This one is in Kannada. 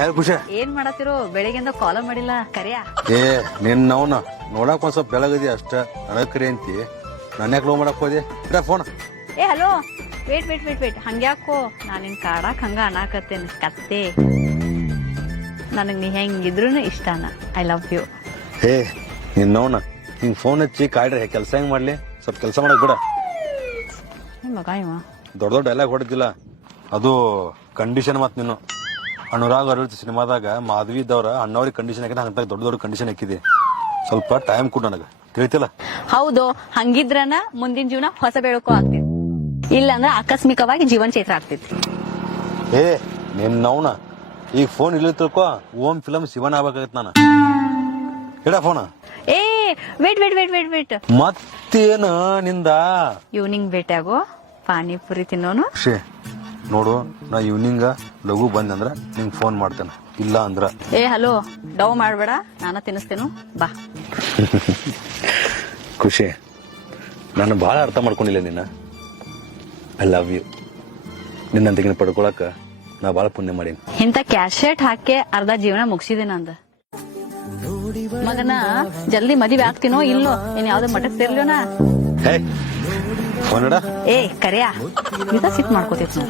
ಹೇಳ ಖುಷಿ. ಏನ್ ಮಾಡತ್ತಿರೋ ಬೆಳಿಗ್ಗೆಂದ ಕಾಲ ಮಾಡಿಲ್ಲ ಕರಿಯ. ಏ ನಿನ್ ಅವನ ನೋಡಕ್ ಒಂದ್ ಸ್ವಲ್ಪ ಬೆಳಗದಿ ಅಷ್ಟ ನನಗ್ರಿ ಅಂತಿ ನನ್ನ ಯಾಕೆ ಲೋ ಮಾಡಕ್ ಹೋದೆ ಇಡ ಫೋನ್. ಏ hello wait wait wait wait ಹಂಗ್ಯಾಕೋ ನಾನ್ ನಿನ್ ಕಾಡಾಕ್ ಹಂಗ ಅನ್ನಾಕತ್ತೇನೆ ಕತ್ತೆ. ನನಗ್ ನೀ ಹೆಂಗಿದ್ರು ಇಷ್ಟನ. I love you. ಏ ನಿನ್ನವನ ಹಿಂಗ್ ಫೋನ್ ಹಚ್ಚಿ ಕಾಯ್ಡ್ರೆ ಕೆಲ್ಸ ಹೆಂಗ್ ಮಾಡ್ಲಿ, ಸ್ವಲ್ಪ ಕೆಲ್ಸ ಮಾಡಕ್ ಬಿಡ. ಮಗ ಇವ ದೊಡ್ಡ ದೊಡ್ಡ ಡೈಲಾಗ್ ಹೊಡೆದಿಲ್ಲ, ಅದು ಕಂಡೀಷನ್ ಮತ್ ನೀನು. ಅನುರಾಗ್ ಅರವಿಂದ್ ಸಿನಿಮಾದಾಗ ಮಾಧವಿ ಇದ್ದವ್ರ ಅಣ್ಣವ್ರಿಗೆ ಕಂಡೀಷನ್ ಹಾಕಿದ ಹಂಗ ದೊಡ್ಡ ದೊಡ್ಡ ಕಂಡೀಷನ್ ಹಾಕಿದೆ. ಸ್ವಲ್ಪ ಟೈಮ್ ಕೊಡು ನನಗ, ತಿಳಿತಿಲ್ಲ? ಹೌದು, ಹಂಗಿದ್ರನ ಮುಂದಿನ ಜೀವನ ಹೊಸ ಬೆಳಕು ಆಗ್ತೈತಿ, ಇಲ್ಲ ಅಂದ್ರ ಆಕಸ್ಮಿಕವಾಗಿ ಜೀವನ ಚೈತ್ರ ಆಗ್ತೈತಿ. ಏ ನಿನ್ನವನ ಈಗ ಫೋನ್ ಇಲ್ಲ ತಿಳ್ಕೊ, ಓಂ ಫಿಲಂ ಶಿವನ್ ಆಗ್ಬೇಕಾಗತ್ ನಾನು. ಇಡ ಫೋನ್. ಏ wait wait wait wait wait ಮತ್ತೇನ ನಿಂದ ಇವ್ನಿಂಗ್ ಭೇಟಿಯಾಗೋ ಪಾನಿಪುರಿ ತಿನ್ನೋನು. ಖುಷಿ ನೋಡು, ನಾ ಈವ್ನಿಂಗ್ ಲಘು ಬಂದಂದ್ರ ನಿಂಗ್ ಫೋನ್ ಮಾಡ್ತೇನೆ, ಇಲ್ಲ ಅಂದ್ರ. ಏ ಹಲೋ ಡವ್ ಮಾಡ್ಬೇಡ, ನಾನ ತಿನ್ನಿಸ್ತೇನು ಬಾ. ಖುಷಿ ನಾನು ಬಹಳ ಅರ್ಥ ಮಾಡ್ಕೊಂಡಿಲ್ಲ ನಿನ್ನ. I love you. ನಿನ್ನಂತಗಿನ ಪಡ್ಕೊಳಕ ನಾ ಬಹಳ ಪುಣ್ಯ ಮಾಡೀನಿ. ಇಂತ ಕ್ಯಾಶೆಟ್ ಹಾಕಿ ಅರ್ಧ ಜೀವನ ಮುಗಿಸಿದೆ ನಂದ. ಮಗನ ಜಲ್ದಿ ಮದುವೆ ಆಗ್ತೀನೋ ಇಲ್ಲೋ, ಏನ್ ಯಾವ್ದೋ ಮಠಕ್ ಸೇರ್ಲಿಯೋನಾ? ಹೇ ಫೋನ್ ಇಡ. ಏ ಕರಿಯ ಸಿಟ್ ಮಾಡ್ಕೋತೈತಿ.